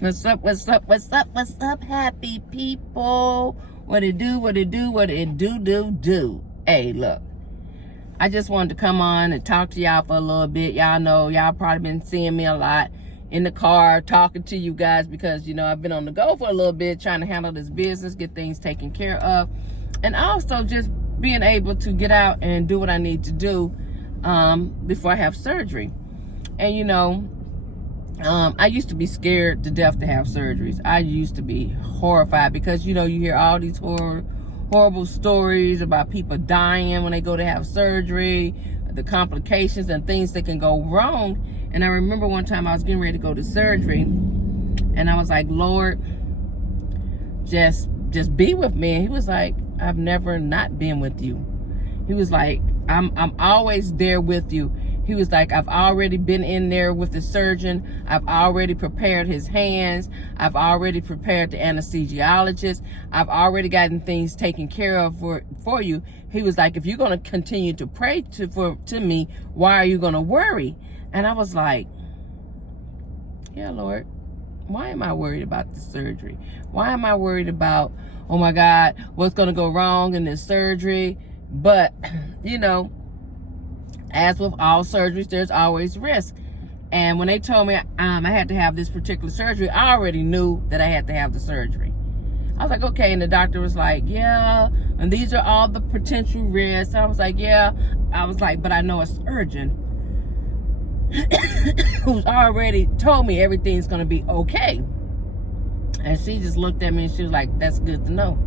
What's up, what's up, what's up, what's up, happy people? What it do, what it do, what it do. Hey, look, I just wanted to come on and talk to y'all for a little bit. Y'all know, y'all probably been seeing me a lot in the car, talking to you guys because, you know, I've been on the go for a little bit, trying to handle this business, get things taken care of, and also just being able to get out and do what I need to do before I have surgery. And, you know, I used to be scared to death to have surgeries. I used to be horrified because, you know, you hear all these horrible stories about people dying when they go to have surgery, the complications and things that can go wrong. And I remember one time I was getting ready to go to surgery, and I was like, Lord, just be with me. And he was like, I've never not been with you. He was like, I'm always there with you. He was like, I've already been in there with the surgeon. I've already prepared his hands. I've already prepared the anesthesiologist. I've already gotten things taken care of for you. He was like, if you're going to continue to pray to me, why are you going to worry? And I was like, yeah, Lord, why am I worried about the surgery? Why am I worried about, oh my God, what's going to go wrong in this surgery? But, you know, as with all surgeries, there's always risk. And when they told me I had to have this particular surgery, I already knew that I had to have the surgery. I was like, okay. And the doctor was like, yeah, and these are all the potential risks. I was like, yeah. I was like, but I know a surgeon who's already told me everything's going to be okay. And she just looked at me and she was like, that's good to know.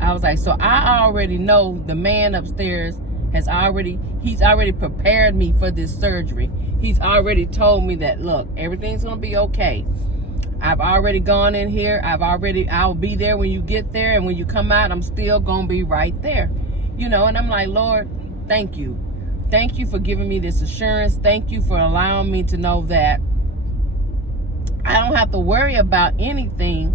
I was like, so I already know the man upstairs he's already prepared me for this surgery. He's already told me that, look, everything's going to be okay. I've already gone in here. I'll be there when you get there. And when you come out, I'm still going to be right there. You know, and I'm like, Lord, thank you. Thank you for giving me this assurance. Thank you for allowing me to know that I don't have to worry about anything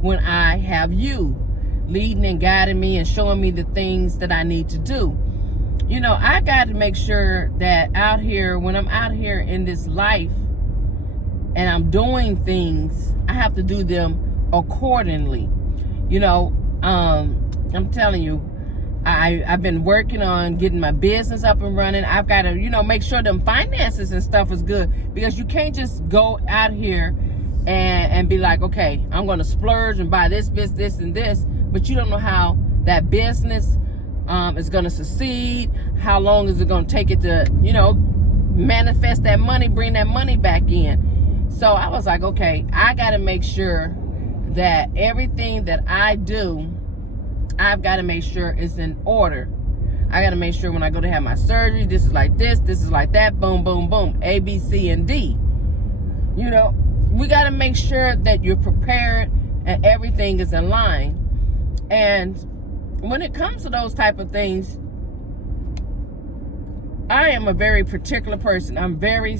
when I have you leading and guiding me and showing me the things that I need to do. You know, I got to make sure that out here, when I'm out here in this life and I'm doing things, I have to do them accordingly. You know, I'm telling you, I've been working on getting my business up and running. I've got to, you know, make sure them finances and stuff is good, because you can't just go out here and be like, okay, I'm going to splurge and buy this, and this, but you don't know how that business is going to succeed. How long is it going to take it to, you know, manifest that money, bring that money back in? So I was like, okay, I got to make sure that everything that I do, I've got to make sure it's in order. I got to make sure when I go to have my surgery, this is like this is like that, boom, boom, boom, A, B, C, and D. You know, we got to make sure that you're prepared and everything is in line. And when it comes to those type of things, I am a very particular person. I'm telling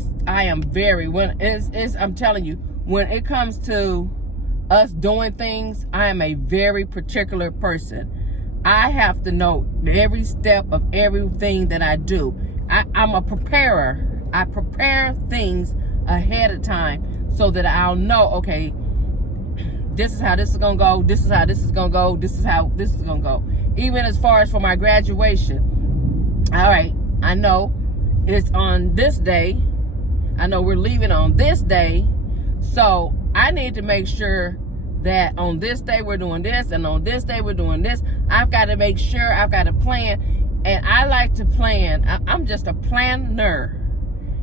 you, when it comes to us doing things, I am a very particular person. I have to know every step of everything that I do. I'm a preparer. I prepare things ahead of time so that I'll know, okay, this is how this is going to go. This is how this is going to go. This is how this is going to go. Even as far as for my graduation. All right, I know it's on this day. I know we're leaving on this day. So I need to make sure that on this day we're doing this, and on this day we're doing this. I've got to make sure, I've got to plan. And I like to plan. I'm just a planner.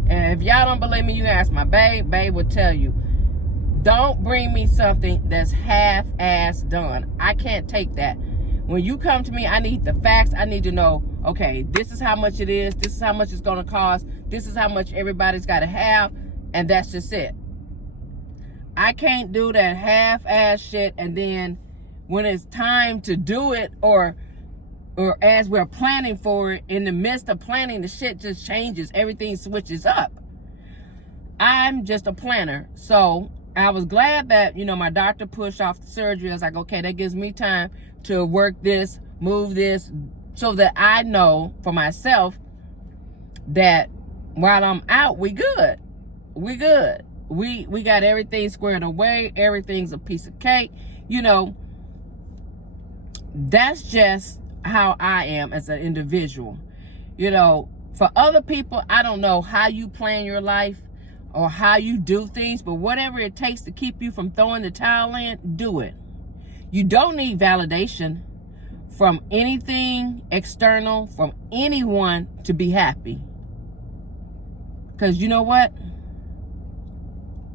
And if y'all don't believe me, you ask my babe. Babe will tell you. Don't bring me something that's half-ass done. I can't take that. When you come to me, I need the facts. I need to know, okay, this is how much it is. This is how much it's going to cost. This is how much everybody's got to have. And that's just it. I can't do that half-ass shit. And then when it's time to do it, or as we're planning for it, in the midst of planning, the shit just changes. Everything switches up. I'm just a planner. So I was glad that, you know, my doctor pushed off the surgery. I was like, okay, that gives me time to work this, move this, so that I know for myself that while I'm out, we good. we got everything squared away. Everything's a piece of cake. That's just how I am as an individual. For other people, I don't know how you plan your life or how you do things, but whatever it takes to keep you from throwing the towel in, do it. You don't need validation from anything external, from anyone to be happy. Because you know what?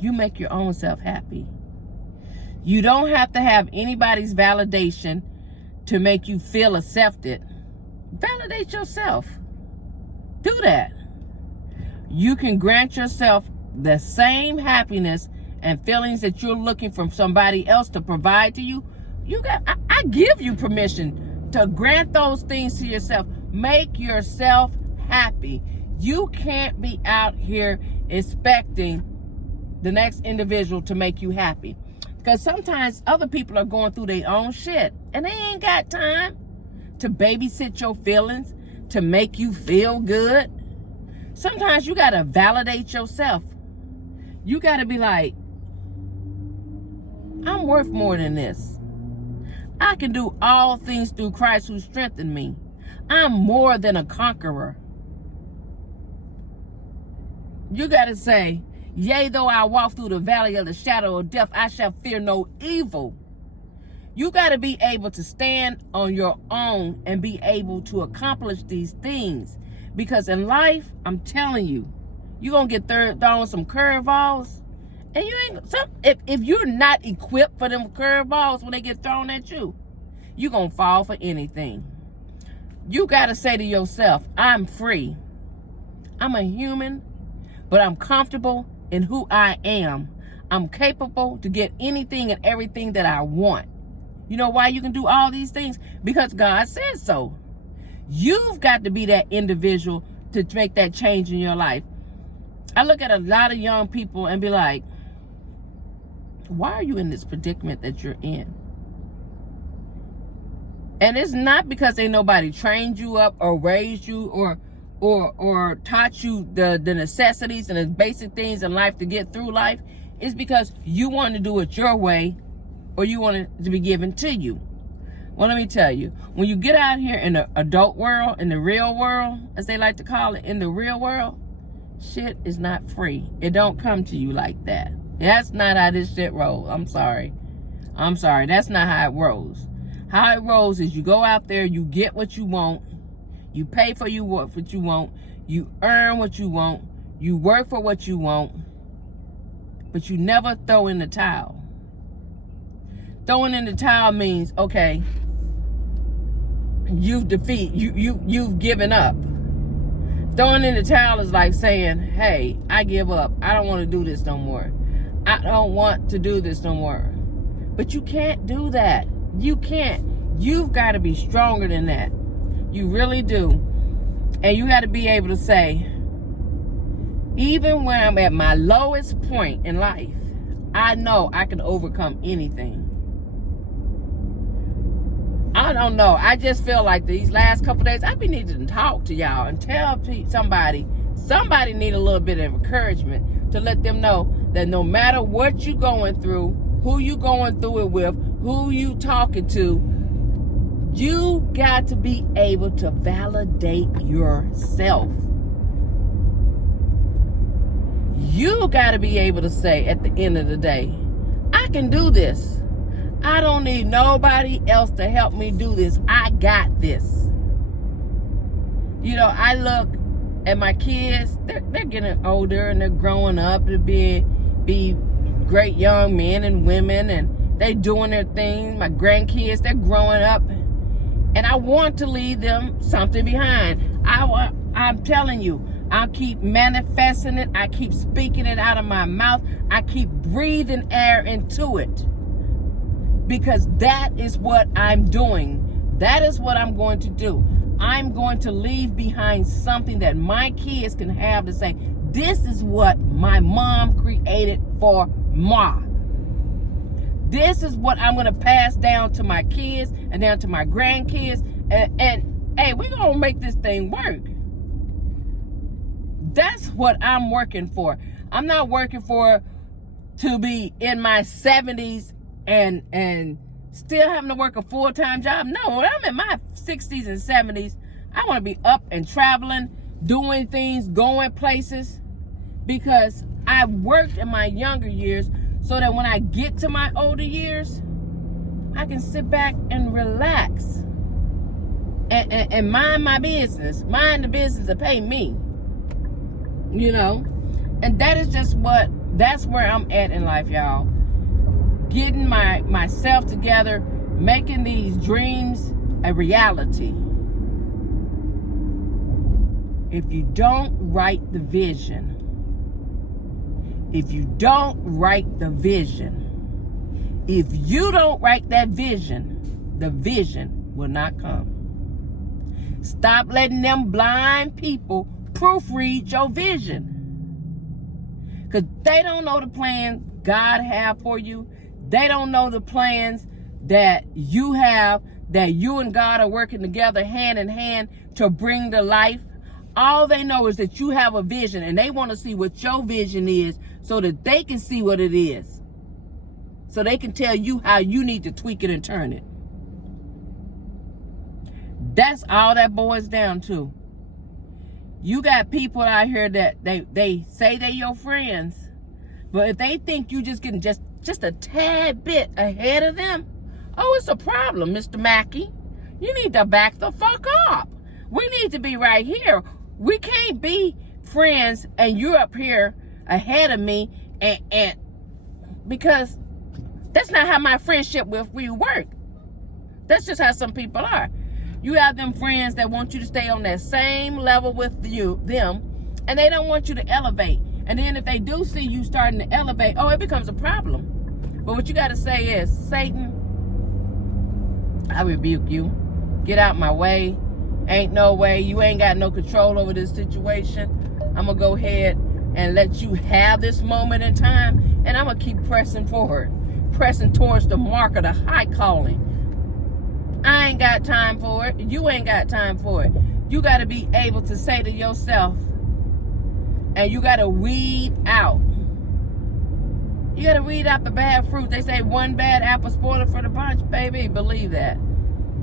You make your own self happy. You don't have to have anybody's validation to make you feel accepted. Validate yourself. Do that. You can grant yourself the same happiness and feelings that you're looking from somebody else to provide to you. I give you permission to grant those things to yourself. Make yourself happy. You can't be out here expecting the next individual to make you happy. Because sometimes other people are going through their own shit and they ain't got time to babysit your feelings, to make you feel good. Sometimes you got to validate yourself. You got to be like, I'm worth more than this. I can do all things through Christ who strengthened me. I'm more than a conqueror. You got to say, yea, though I walk through the valley of the shadow of death, I shall fear no evil. You got to be able to stand on your own and be able to accomplish these things. Because in life, I'm telling you, you're going to get thrown some curveballs. And you ain't, if you're not equipped for them curveballs when they get thrown at you, you're going to fall for anything. You got to say to yourself, I'm free. I'm a human, but I'm comfortable in who I am. I'm capable to get anything and everything that I want. You know why you can do all these things? Because God said so. You've got to be that individual to make that change in your life. I look at a lot of young people and be like, why are you in this predicament that you're in? And it's not because ain't nobody trained you up or raised you or taught you the necessities and the basic things in life to get through life. It's because you want to do it your way or you want it to be given to you. Well, let me tell you, when you get out here in the adult world, in the real world, as they like to call it, in the real world, shit is not free. It don't come to you like that. That's not how this shit rolls. I'm sorry. That's not how it rolls. How it rolls is you go out there, you get what you want, you pay for what you want, you earn what you want, you work for what you want, but you never throw in the towel. Throwing in the towel means, okay, you've given up. Throwing in the towel is like saying, hey, I give up. I don't want to do this no more. I don't want to do this no more. But you can't do that. You can't. You've got to be stronger than that. You really do. And you got to be able to say, even when I'm at my lowest point in life, I know I can overcome anything. I don't know. I just feel like these last couple days, I've been needing to talk to y'all and tell somebody need a little bit of encouragement to let them know that no matter what you're going through, who you going through it with, who you talking to, you got to be able to validate yourself. You got to be able to say at the end of the day, I can do this. I don't need nobody else to help me do this. I got this. I look at my kids, they're getting older and they're growing up to be great young men and women, and they doing their thing. My grandkids, they're growing up, and I want to leave them something behind. I'm telling you, I keep manifesting it. I keep speaking it out of my mouth. I keep breathing air into it. Because that is what I'm doing. That is what I'm going to do. I'm going to leave behind something that my kids can have to say, this is what my mom created for Ma. This is what I'm going to pass down to my kids and down to my grandkids. And hey, we're going to make this thing work. That's what I'm working for. I'm not working for to be in my 70s and still having to work a full-time job. No, when I'm in my 60s and 70s, I want to be up and traveling, doing things, going places, because I worked in my younger years so that when I get to my older years, I can sit back and relax and mind my business, mind the business that pay me, you know. And that is just that's where I'm at in life, y'all. Getting myself together, making these dreams a reality. If you don't write the vision, if you don't write the vision that vision, the vision will not come. Stop letting them blind people proofread your vision. Because they don't know the plans God have for you. They don't know the plans that you have, that you and God are working together hand in hand to bring to life. All they know is that you have a vision, and they want to see what your vision is so that they can see what it is. So they can tell you how you need to tweak it and turn it. That's all that boils down to. You got people out here that they say they're your friends, but if they think you just getting just a tad bit ahead of them, oh, it's a problem, Mr. Mackey. You need to back the fuck up. We need to be right here. We can't be friends and you're up here ahead of me, and because that's not how my friendship with you work. That's just how some people are. You have them friends that want you to stay on that same level with them, and they don't want you to elevate. And then if they do see you starting to elevate, oh, it becomes a problem. But what you got to say is, Satan, I rebuke you. Get out my way. Ain't no way. You ain't got no control over this situation. I'm going to go ahead and let you have this moment in time, and I'm going to keep pressing forward, pressing towards the mark of the high calling. I ain't got time for it. You ain't got time for it. You got to be able to say to yourself, and you got to weed out. You got to weed out the bad fruit. They say one bad apple spoil it for the bunch. Baby, believe that.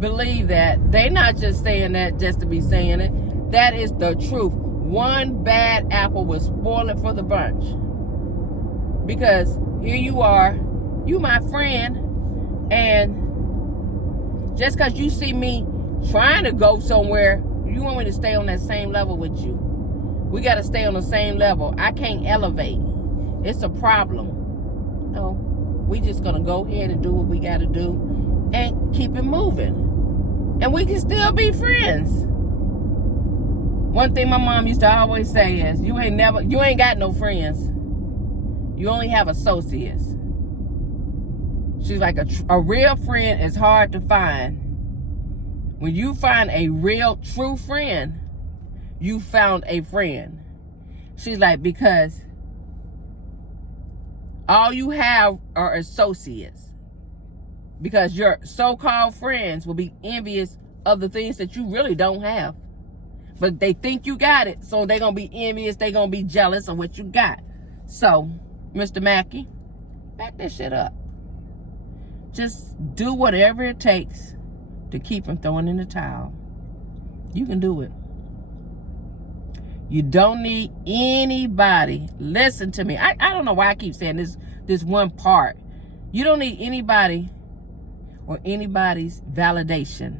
Believe that. They not just saying that just to be saying it. That is the truth. One bad apple will spoil it for the bunch. Because here you are, you my friend, and just because you see me trying to go somewhere, you want me to stay on that same level with you. We got to stay on the same level. I can't elevate. It's a problem. No, we just going to go ahead and do what we got to do and keep it moving. And we can still be friends. One thing my mom used to always say is, you ain't got no friends. You only have associates. She's like, a real friend is hard to find. When you find a real, true friend, you found a friend. She's like, because all you have are associates. Because your so-called friends will be envious of the things that you really don't have. But they think you got it, so they're going to be envious. They're going to be jealous of what you got. So, Mr. Mackey, back that shit up. Just do whatever it takes to keep from throwing in the towel. You can do it. You don't need anybody. Listen to me. I don't know why I keep saying this one part. You don't need anybody or anybody's validation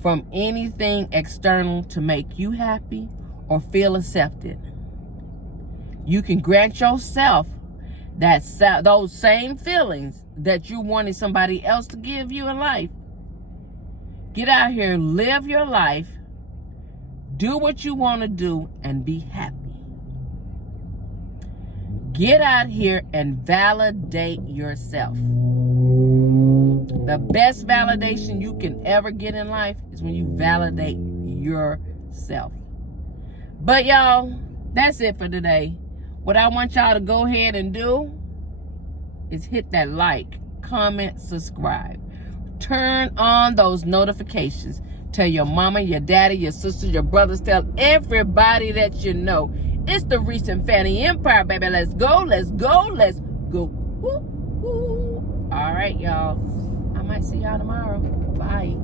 from anything external to make you happy or feel accepted. You can grant yourself those same feelings that you wanted somebody else to give you in life. Get out here, live your life, do what you want to do, and be happy. Get out here and validate yourself. The best validation you can ever get in life is when you validate yourself. But y'all, that's it for today. What I want y'all to go ahead and do is hit that like, comment, subscribe. Turn on those notifications. Tell your mama, your daddy, your sisters, your brothers. Tell everybody that you know. It's the Reese and Fanny Empire, baby. Let's go, let's go, let's go. Woo, woo. All right, y'all. I might see y'all tomorrow. Bye.